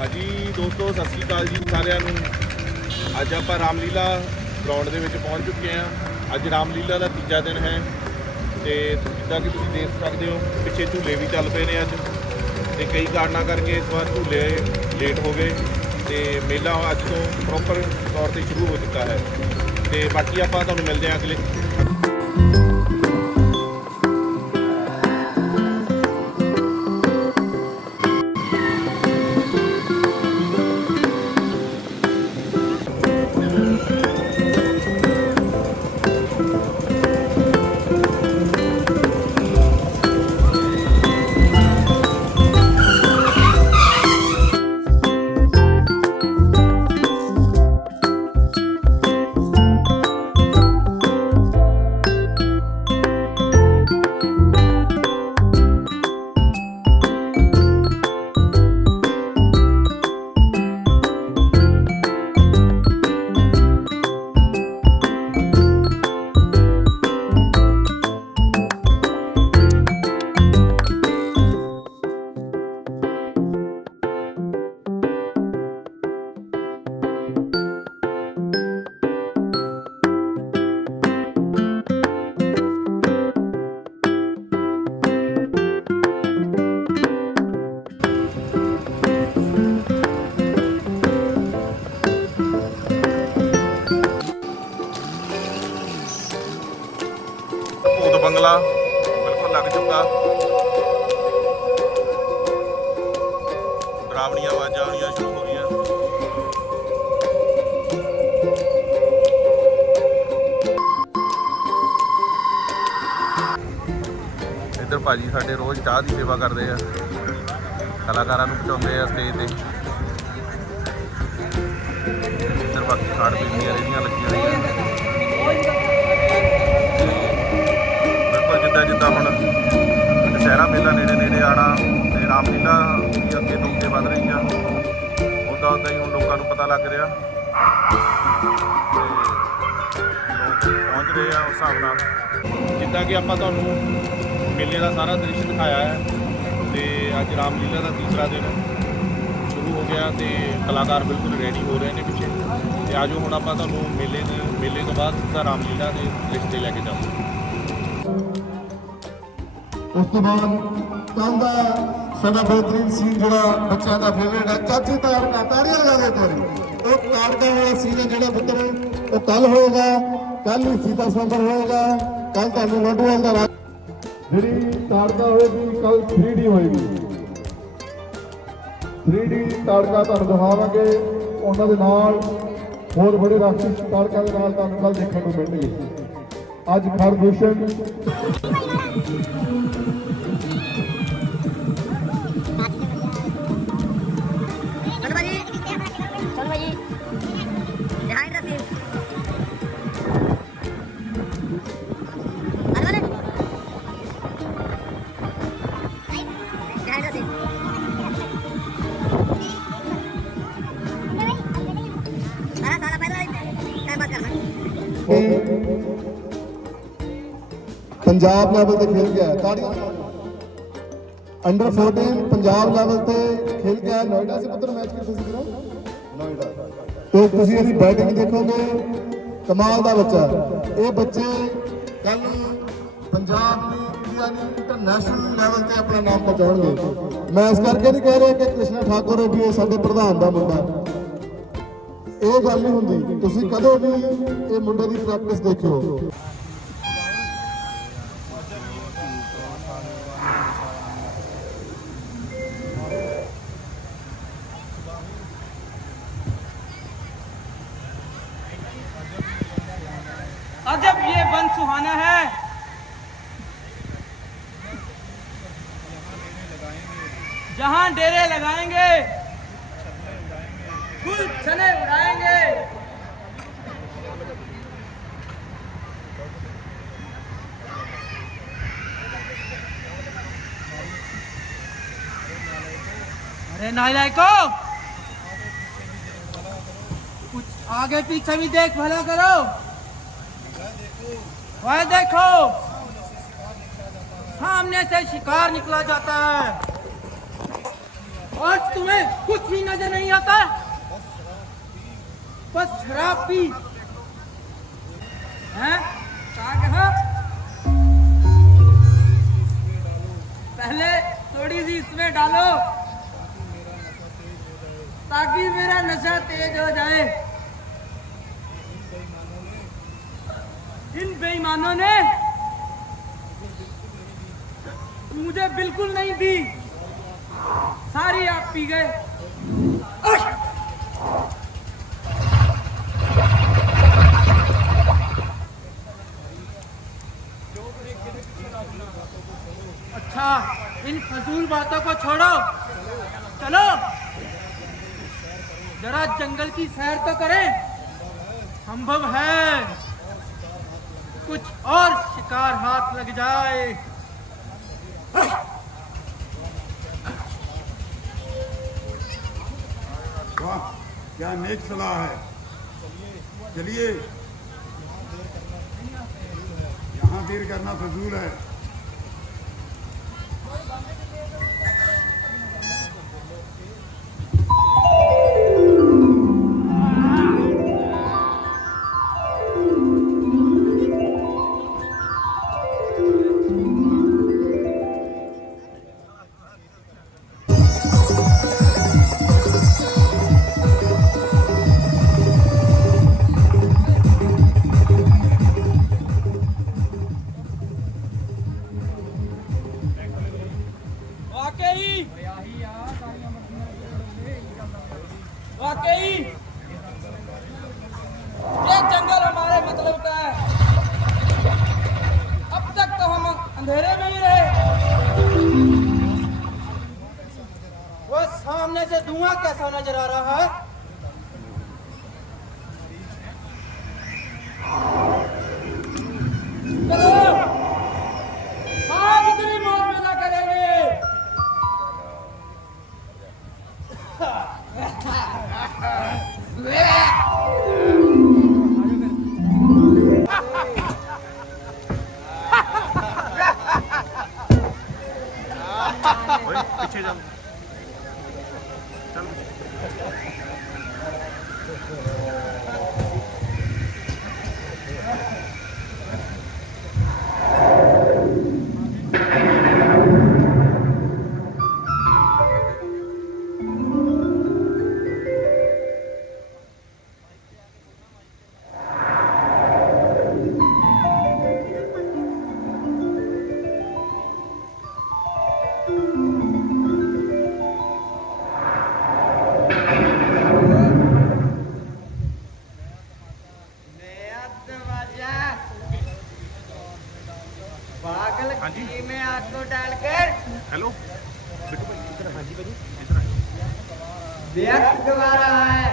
ਹਾਂਜੀ ਦੋਸਤੋ, ਸਤਿ ਸ਼੍ਰੀ ਅਕਾਲ ਜੀ ਸਾਰਿਆਂ ਨੂੰ। ਅੱਜ ਆਪਾਂ ਰਾਮਲੀਲਾ ਗਰਾਊਂਡ ਦੇ ਵਿੱਚ ਪਹੁੰਚ ਚੁੱਕੇ ਹਾਂ। ਅੱਜ ਰਾਮਲੀਲਾ ਦਾ ਤੀਜਾ ਦਿਨ ਹੈ ਅਤੇ ਜਿੱਦਾਂ ਕਿ ਤੁਸੀਂ ਦੇਖ ਸਕਦੇ ਹੋ ਪਿੱਛੇ ਝੂਲੇ ਵੀ ਚੱਲ ਪਏ ਨੇ ਅੱਜ, ਅਤੇ ਕਈ ਕਾਰਨਾਂ ਕਰਕੇ ਇਸ ਵਾਰ ਝੂਲੇ ਲੇਟ ਹੋ ਗਏ ਅਤੇ ਮੇਲਾ ਅੱਜ ਤੋਂ ਪ੍ਰੋਪਰ ਤੌਰ 'ਤੇ ਸ਼ੁਰੂ ਹੋ ਚੁੱਕਾ ਹੈ। ਅਤੇ ਬਾਕੀ ਆਪਾਂ ਤੁਹਾਨੂੰ ਮਿਲਦੇ ਹਾਂ ਅਗਲੇ। ਭੂਤ ਬੰਗਲਾ ਬਿਲਕੁਲ ਲੱਗ ਚੁੱਕਾ। ਡਰਾਵਣੀਆਂ ਆਵਾਜ਼ਾਂ ਆਉਣੀਆਂ ਸ਼ੁਰੂ ਹੋ ਗਈਆਂ। ਇੱਧਰ ਭਾਜੀ ਸਾਡੇ ਰੋਜ਼ ਚਾਹ ਦੀ ਸੇਵਾ ਕਰਦੇ ਆ, ਕਲਾਕਾਰਾਂ ਨੂੰ ਪਹੁੰਚਾਉਂਦੇ ਆ ਸਟੇਜ ਤੇ। ਇੱਧਰ ਬਾਕੀ ਖਾਣ ਪੀਣ ਦੀਆਂ ਰੇਹੜੀਆਂ ਲੱਗੀਆਂ ਹੋਈਆਂ। ਜਿੱਦਾਂ ਹੁਣ ਦੁਸਹਿਰਾ ਮੇਲਾ ਨੇੜੇ ਆਉਣਾ ਅਤੇ ਰਾਮਲੀਲਾ ਵੀ ਅੱਗੇ ਤੋਂ ਅੱਗੇ ਵੱਧ ਰਹੀ ਆ, ਉੱਦਾਂ ਹੀ ਹੁਣ ਲੋਕਾਂ ਨੂੰ ਪਤਾ ਲੱਗ ਰਿਹਾ ਅਤੇ ਲੋਕ ਪਹੁੰਚ ਰਹੇ ਆ ਉਸ ਹਿਸਾਬ ਨਾਲ। ਜਿੱਦਾਂ ਕਿ ਆਪਾਂ ਤੁਹਾਨੂੰ ਮੇਲੇ ਦਾ ਸਾਰਾ ਦ੍ਰਿਸ਼ ਦਿਖਾਇਆ ਹੈ ਅਤੇ ਅੱਜ ਰਾਮਲੀਲਾ ਦਾ ਤੀਸਰਾ ਦਿਨ ਸ਼ੁਰੂ ਹੋ ਗਿਆ ਅਤੇ ਕਲਾਕਾਰ ਬਿਲਕੁਲ ਰੈਡੀ ਹੋ ਰਹੇ ਨੇ ਪਿੱਛੇ। ਅਤੇ ਆਜੋ ਹੁਣ ਆਪਾਂ ਤੁਹਾਨੂੰ ਮੇਲੇ ਤੋਂ ਬਾਅਦ ਸਿੱਧਾ ਰਾਮਲੀਲਾ ਦੇ ਦ੍ਰਿਸ਼ 'ਤੇ ਲੈ ਕੇ ਜਾਵਾਂਗੇ। ਉਸ ਤੋਂ ਬਾਅਦ ਕੱਲ੍ਹ ਦਾ ਸਾਡਾ ਬਿਹਤਰੀਨ ਸੀਨ ਜਿਹੜਾ ਬੱਚਿਆਂ ਦਾ ਫੇਵਰੇਟ ਹੈ, ਚਾਚੀ ਤਾੜਕਾ, ਤਾੜੀਆਂ ਲਗਾ ਦੇ ਤੋਰੀ। ਉਹ ਤਾੜਕਾ ਵਾਲਾ ਸੀਨ ਹੈ ਜਿਹੜਾ ਪੁੱਤਰ ਉਹ ਕੱਲ ਹੋਏਗਾ। ਕੱਲ ਹੀ ਸੀਤਾ ਸਵੰਬਰ ਹੋਏਗਾ। ਕੱਲ ਤੁਹਾਨੂੰ ਲੋਡੂਵਾਲ ਦਾ ਜਿਹੜੀ ਤਾੜਕਾ ਹੋਏਗੀ ਕੱਲ 3D ਹੋਏਗੀ। 3D ਤਾੜਕਾ ਤੁਹਾਨੂੰ ਦਿਖਾਵਾਂਗੇ। ਉਹਨਾਂ ਦੇ ਨਾਲ ਹੋਰ ਬੜੇ ਰਾਸ਼ਟਰੀ ਤਾੜਕਾ ਦੇ ਨਾਲ ਤੁਹਾਨੂੰ ਕੱਲ ਦੇਖਣ ਨੂੰ ਮਿਲਣਗੇ। ਅੱਜ ਖਰਗੋਸ਼ਨ पंजाब लेवल पे खेल गया अंडर 14 पंजाब लेवल पे खेल गया नोएडा से पुत्र मैच कितने से नोएडा। तो तुम इसकी बैटिंग देखोगे, कमाल का बच्चा। ये बच्चे कल पंजाब इंडिया इंटरनेशनल लेवल पे अपना नाम पहुंचाएंगे। मैं इस करके नहीं कह रहा कि कृष्णा ठाकुर भी ये साडे प्रधान का मुंडा, ये गल नहीं होंगी। तुसीं कदों भी ये मुंडे की प्रैक्टिस देखियो। अजब ये वन सुहाना है, जहां डेरे लगाएंगे, फूल छने उड़ाएंगे। अरे नालायको, कुछ आगे पीछे भी देख भला करो। वह देखो सामने से शिकार निकला जाता है। और तुम्हें कुछ भी नजर नहीं आता? बस शराब पी हैं? कहा पहले थोड़ी सी इसमें डालो ताकि मेरा नशा तेज हो जाए। इन बेईमानों ने मुझे बिल्कुल नहीं दी, सारी आप पी गए। अच्छा, इन फजूल बातों को छोड़ो, चलो जरा जंगल की सैर तो करें। संभव है कुछ और शिकार हाथ लग जाए। वाह, क्या नेक सलाह है। चलिए, यहाँ देर करना फजूल है। वाकई ये जंगल हमारे मतलब का है। अब तक तो हम अंधेरे में ही रहे। वो सामने से धुआं कैसा नजर आ रहा है? चलो आज इतनी मौज मजा करेंगे। पीछे जाओ, चल। हाँ जी में आग को डालकर हेलो बिट्टू भाई इधर। हाँ जी भाई इधर व्यक्त करवा रहा है।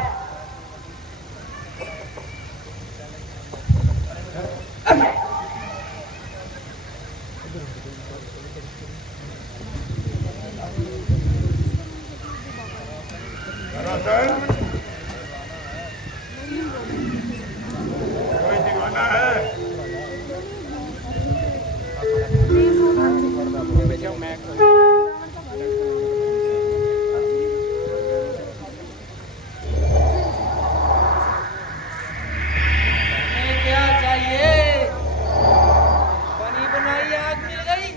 कोई दीवाना है। क्या चाहिए? बनी बनाई आग मिल गई,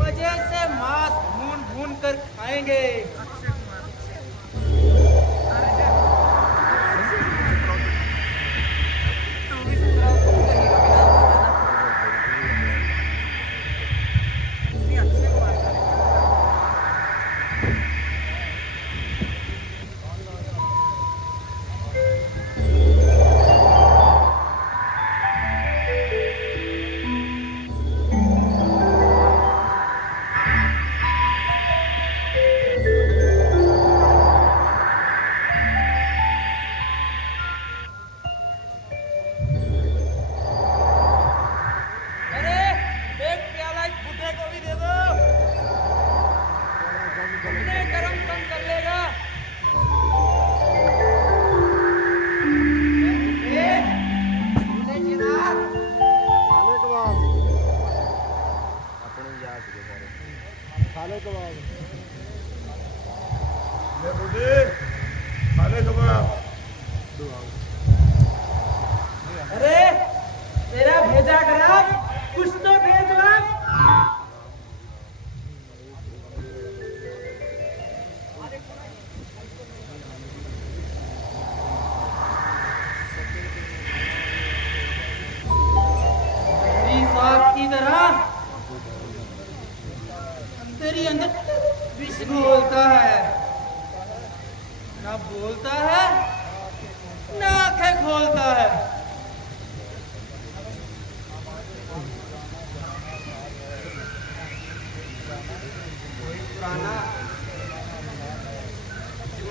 मजे से मांस भून भून कर खाएंगे।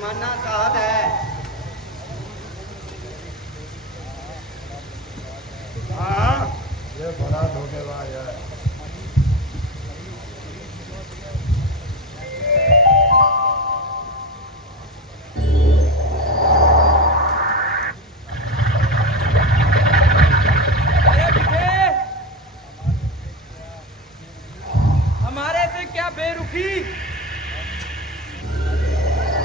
जुर्माना साहब है। हाँ ये बड़ा धोखेबाज है। अरे बिठे, हमारे से क्या बेरुखी।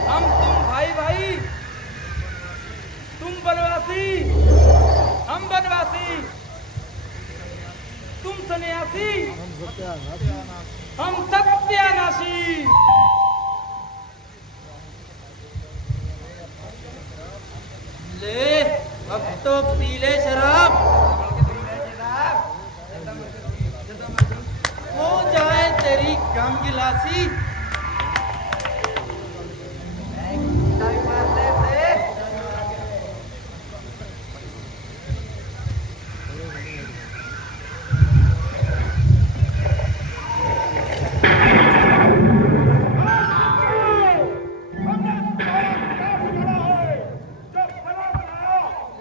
हम तुम भाई भाई, तुम बनवासी हम बनवासी, तुम सन्यासी हम सत्यानाशी। ले अब तो पी ले शराब, हो जाए तेरी गम गिलासी।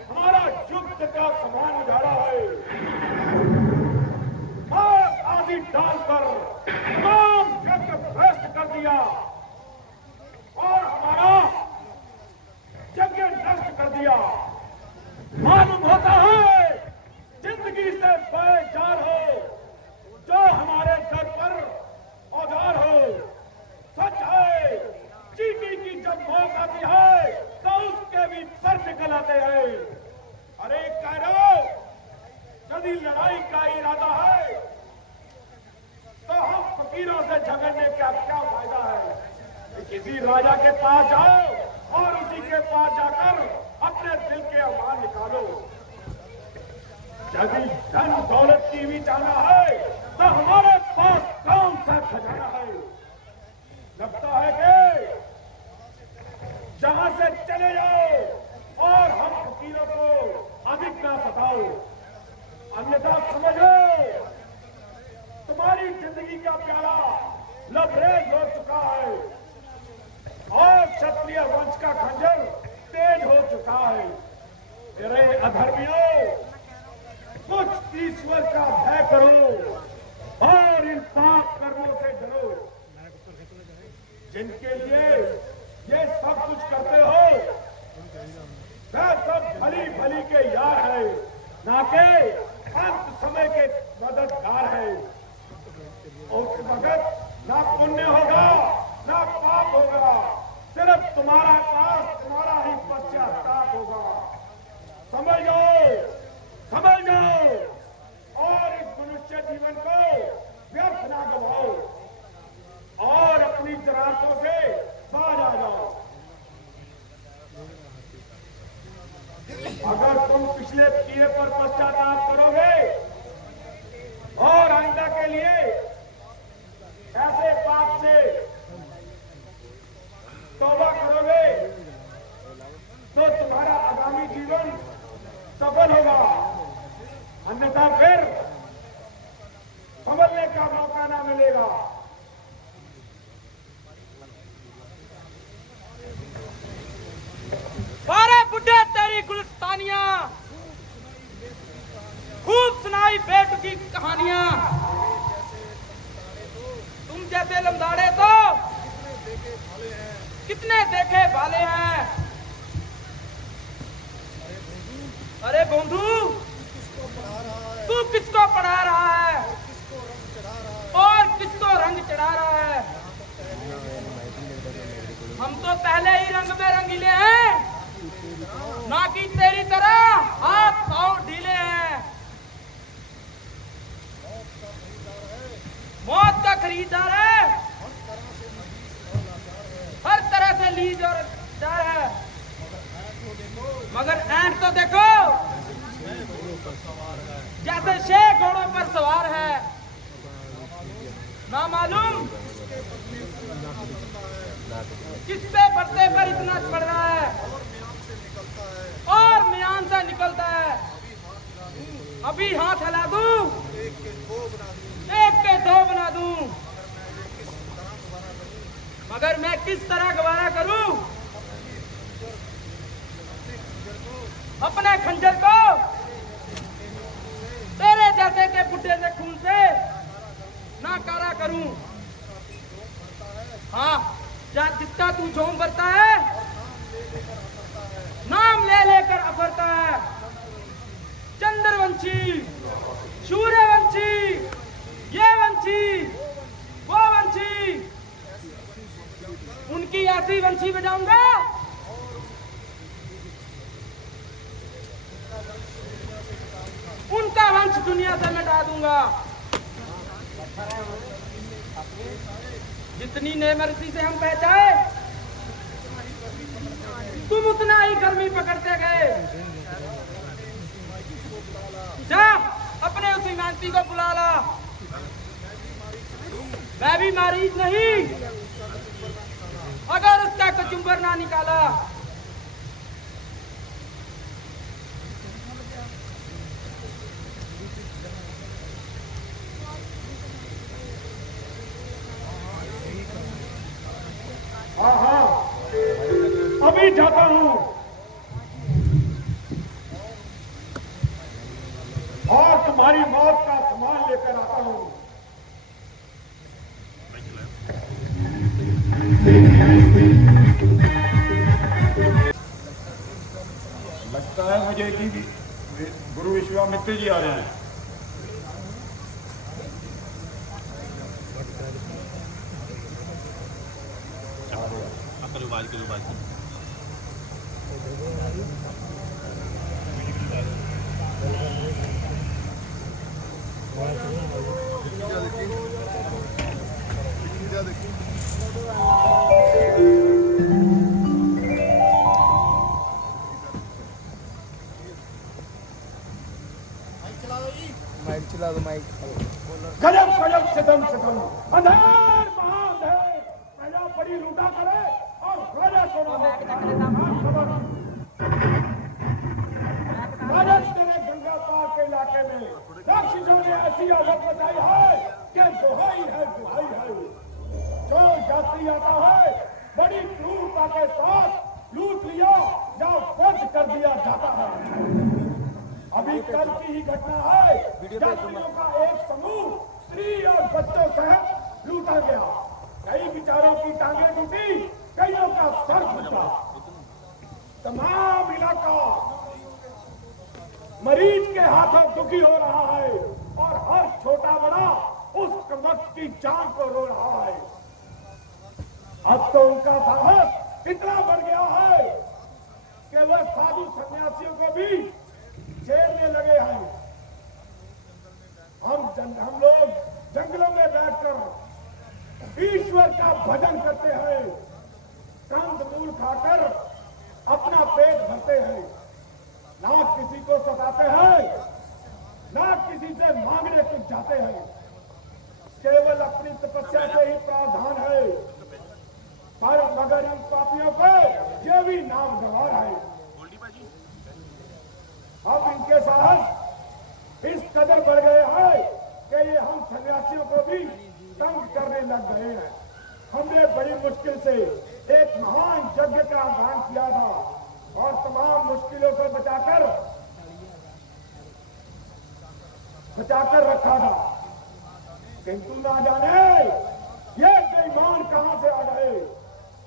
हमारा युद्ध का सामान उजाड़ा है। मांस आदि डालकर तमाम यज्ञ भ्रष्ट कर दिया और हमारा यज्ञ नष्ट कर दिया। मालूम होता है जिंदगी से बेजार हो जो हमारे दर पर औजार हो। सच है चीटी की जब मौत आती है तो उसके भी सर निकल आते हैं। अरे करो यदि लड़ाई का इरादा है तो हम फकीरों से झगड़ने का क्या फायदा है। किसी राजा के पास जाओ और उसी के पास जाकर अपने दिल के अरमान निकालो। यदि धन दौलत की भी जाना है तो हमारे पास कौन सा खजाना है। लगता है कि जहां से चले जाओ और हम फकीरों को अधिक ना सताओ, अन्यथा समझो तुम्हारी जिंदगी का प्याला लबरेज हो चुका है और क्षत्रिय वंश का खंजर तेज हो चुका है। तेरे अधर्मियों, कुछ ईश्वर का भय करो और इन पाप कर्मों से डरो जिनके लिए ये सब कुछ करते हो। वह सब भली भली के यार है, ना के अंत समय के मददगार है। उस वक्त ना पुण्य होगा ना पाप होगा, सिर्फ तुम्हारा पास तुम्हारा ही पश्चाताप होगा। समझ जाओ और इस मनुष्य जीवन को व्यर्थ ना गवाओ और अपनी जरारतों से बाज आ जाओ। अगर तुम पिछले किए पर पश्चाताप करोगे और आइंदा के लिए ऐसे पाप से तौबा करोगे तो तुम्हारा आगामी जीवन सफल होगा, अन्यथा फिर संभलने का मौका ना मिलेगा। बारे बुढ़े तेरी गुलिस्तानियां, खूब सुनाई बेट की कहानियां। तुम जैसे लमदाड़े तो कितने देखे भाले हैं। अरे बंधु, तू किसको पढ़ा रहा है और किसको रंग चढ़ा रहा है। हम तो पहले ही रंग में रंगीले हैं, ना कि तेरी तरह हाथ पांव ढीले हैं। मौत का खरीदार है, हर तरह से लीज और डर है। मगर ऐंठ तो देखो, जैसे शेर घोड़ों पर सवार है। ना मालूम किस पे पर्दे पर इतना चढ़ रहा है और म्यान से निकलता है। अभी हाथ हिला दूं, एक के दो बना दूं, मगर मैं किस तरह गवारा करूं अपने खंजर को तेरे जैसे के बुढ़े से खून से ना कारा करूं। हाँ, जिसका तू झोंक भरता है, नाम ले लेकर अफरता है। चंद्रवंशी, सूर्यवंशी, ये वंशी, वो वंशी, उनकी ऐसी वंशी बजाऊंगा उनका वंश दुनिया से मिटा दूंगा। जितनी नेमर्सी से हम पहचाए, तुम उतना ही गर्मी पकड़ते गए। जा अपने उस ईमानती को बुला ला। मैं भी मरीज नहीं, अगर उसका कचुम्बर ना निकाला। हाँ हाँ, अभी जाता हूँ और तुम्हारी मौत का सामान लेकर आता हूँ। लगता है मुझे कि गुरु विश्वामित्र जी आ रहे हैं। गजब गजब सितम सितम, अंधेर महाअंधेर, प्रजा बड़ी लूटा करे और राजा को राजा तेरे गंगा पार के इलाके में राक्षसों ने ऐसी आफत मचाई है कि दुहाई है दुहाई है। जो यात्री आता है बड़ी क्रूरता के साथ लूट लिया या वध कर दिया जाता है। अभी कल की ही घटना है, यात्रियों का एक समूह स्त्री और बच्चों सहित लूटा गया। कई बेचारों की टांगें टूटी, कईयों का सर फूटा। तमाम इलाका मरीज के हाथों दुखी हो रहा है और हर छोटा बड़ा उस कमक्त की जान को रो रहा है। अब तो उनका साहस इतना बढ़ गया है कि वह साधु सन्यासियों को भी छेड़ने लगे हैं। हम लोग जंगलों में बैठकर ईश्वर का भजन करते हैं, कंद मूल खाकर अपना पेट भरते हैं, ना किसी को सताते हैं, ना किसी से मांगने कुछ जाते हैं। केवल अपनी तपस्या से ही प्रावधान है, पर मगर इन पापियों को ये भी नाम गवार है। अब इनके साहस इस कदर बढ़ गए हैं कि ये हम सन्यासियों को भी तंग करने लग गए हैं। हमने बड़ी मुश्किल से एक महान यज्ञ का आह्वान किया था और तमाम मुश्किलों से बचाकर रखा था, किंतु ना जाने ये बेईमान कहां से आ गए।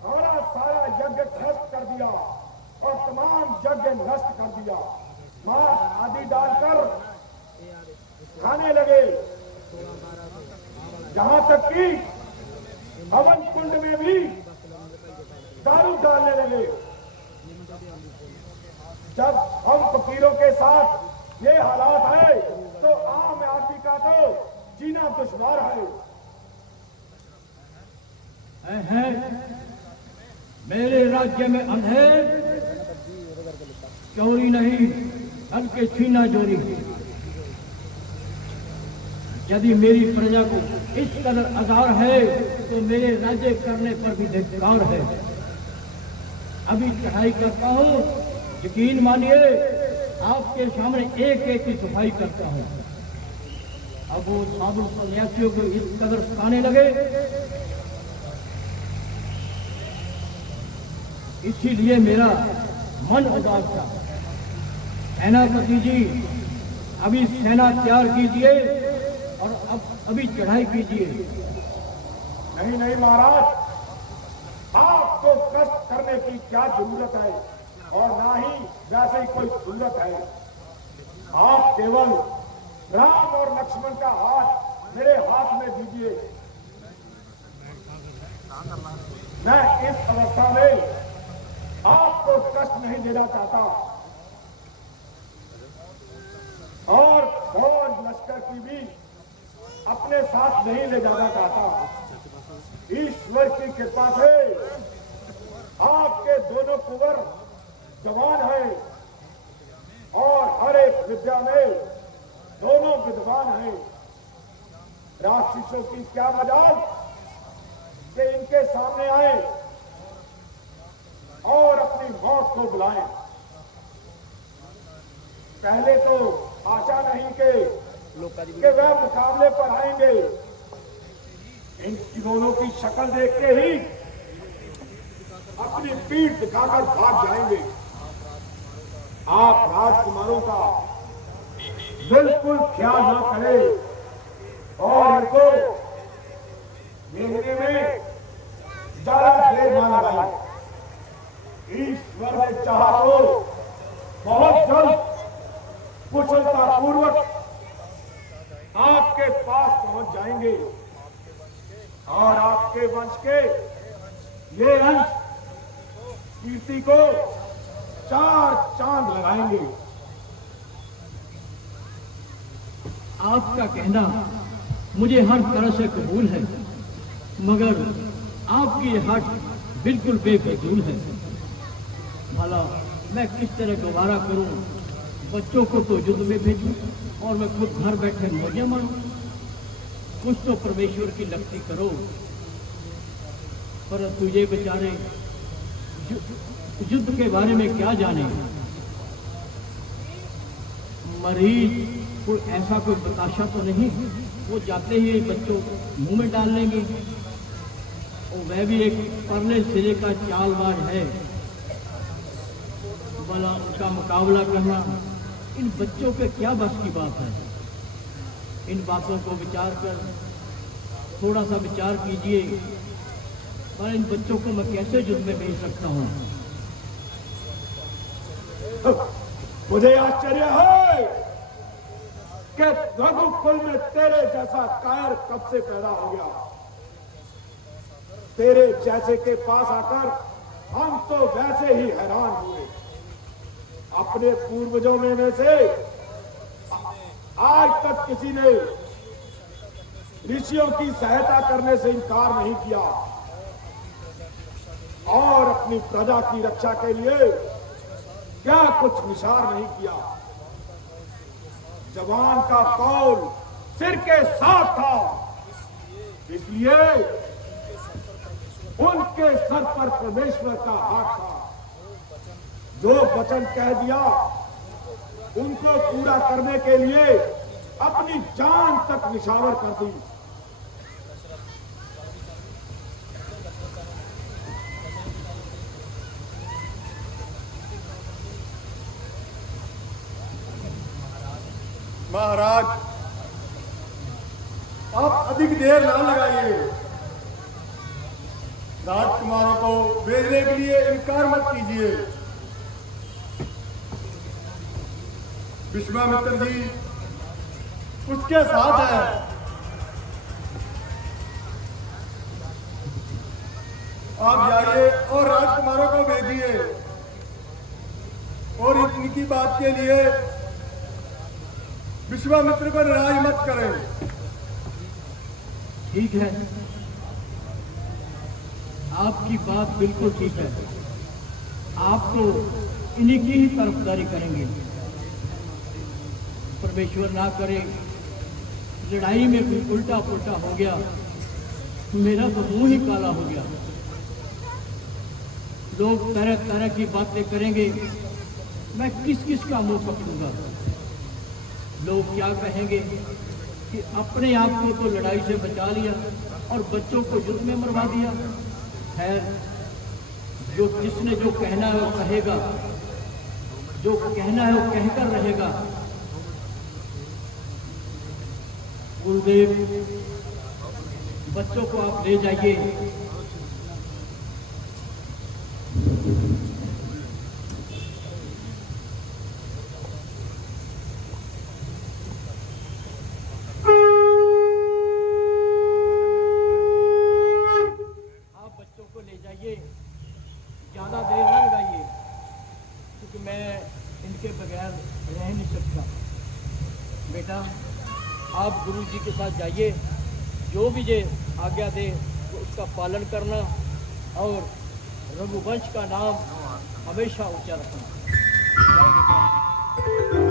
हमारा सारा यज्ञ ध्वस्त कर दिया और तमाम यज्ञ नष्ट कर दिया। मांस आदि डालकर खाने लगे, जहां तक कि हवन कुंड में भी दारू डालने लगे। जब हम फकीरों के साथ ये हालात है तो आम आदमी का तो जीना दुश्वार है। मेरे राज्य में अंधेर चोरी नहीं बल्कि छीना चोरी। यदि मेरी प्रजा को इस कदर आजार है तो मेरे राज्य करने पर भी धिक्कार है। अभी चढ़ाई करता हूँ, यकीन मानिए आपके सामने एक एक की सफाई करता हूँ। अब वो साधु सन्यासियों को इस कदर सताने लगे, इसीलिए मेरा मन उदास था। सेनापति जी, अभी सेना तैयार कीजिए और अब अभी चढ़ाई कीजिए। नहीं नहीं महाराज, आपको कष्ट करने की क्या जरूरत है, और ना ही वैसे ही कोई जरूरत है। आप केवल राम और लक्ष्मण का हाथ मेरे हाथ में दीजिए। मैं इस अवस्था में आपको कष्ट नहीं देना चाहता, और फौज लश्कर की भी अपने साथ नहीं ले जाना चाहता। ईश्वर की कृपा से आपके दोनों कुंवर जवान हैं, और हर एक विद्या में दोनों विद्वान हैं। राक्षसों की क्या मजाल कि इनके सामने आए और अपनी मौत को बुलाएं। पहले तो आशा नहीं कि वह मुकाबले पर आएंगे। इन दोनों की शक्ल देख के ही अपनी पीठ दिखाकर भाग जाएंगे। आप राजकुमारों का बिल्कुल ख्याल न करें और इनको देखने में ज्यादा देर न लगाएं। ईश्वर ने चाहा तो बहुत जल्द कुशलता पूर्वक आपके पास पहुंच जाएंगे, और आपके वंश के ये अंश कीर्ति को 4 चांद लगाएंगे। आपका कहना मुझे हर तरह से कबूल है, मगर आपकी ये हट बिल्कुल बेफिजूल है। भला मैं किस तरह गवारा करूं, बच्चों को तो युद्ध में भेजूं और मैं खुद घर बैठे मौजियां मारूं। कुछ तो परमेश्वर की लक्ष्य करो। परंतु ये बेचारे युद्ध के बारे में क्या जाने। मरीज कोई ऐसा कोई बताशा तो नहीं, वो जाते ही बच्चों मुंह में डाल लेंगे, और वह भी एक परले सिरे का चालबाज है। भला उनका मुकाबला करना इन बच्चों पे क्या बस की बात है। इन बातों को विचार कर थोड़ा सा विचार कीजिए, पर इन बच्चों को मैं कैसे युद्ध में भेज सकता हूँ। मुझे आश्चर्य है कि रघुकुल में तेरे जैसा कायर कब से पैदा हो गया। तेरे जैसे के पास आकर हम तो वैसे ही हैरान हुए। अपने पूर्वजों में से आज तक किसी ने ऋषियों की सहायता करने से इनकार नहीं किया, और अपनी प्रजा की रक्षा के लिए क्या कुछ निशार नहीं किया। जवान का कौल सिर के साथ था, इसलिए उनके सर पर परमेश्वर का हाथ था। जो वचन कह दिया उनको पूरा करने के लिए अपनी जान तक निछावर कर दी। महाराज, आप अधिक देर ना लगाइए। राजकुमारों को भेजने के लिए इनकार मत कीजिए। विश्वामित्र जी उसके साथ है। आप जाइए और राजकुमारों को भेजिए, और इनकी बात के लिए विश्वामित्र को निराश मत करें। ठीक है, आपकी बात बिल्कुल ठीक है। आप तो इन्हीं की ही तरफदारी करेंगे। परमेश्वर ना करे लड़ाई में कोई उल्टा पुल्टा हो गया, मेरा तो मुंह ही काला हो गया। लोग तरह तरह की बातें करेंगे, मैं किस किस का मुंह पकड़ूंगा। लोग क्या कहेंगे कि अपने आप को तो लड़ाई से बचा लिया और बच्चों को युद्ध में मरवा दिया। खैर, जो जिसने जो कहना है वो कहेगा। जो कहना है वो कहकर रहेगा। गुरुदेव, बच्चों को आप ले जाइए। आप बच्चों को ले जाइए, ज्यादा देर न लगाइए, क्योंकि मैं इनके बगैर रह नहीं सकता। बेटा, आप गुरु जी के साथ जाइए, जो भी ये आज्ञा दे तो उसका पालन करना और रघुवंश का नाम हमेशा ऊंचा रखना। जय बेटा।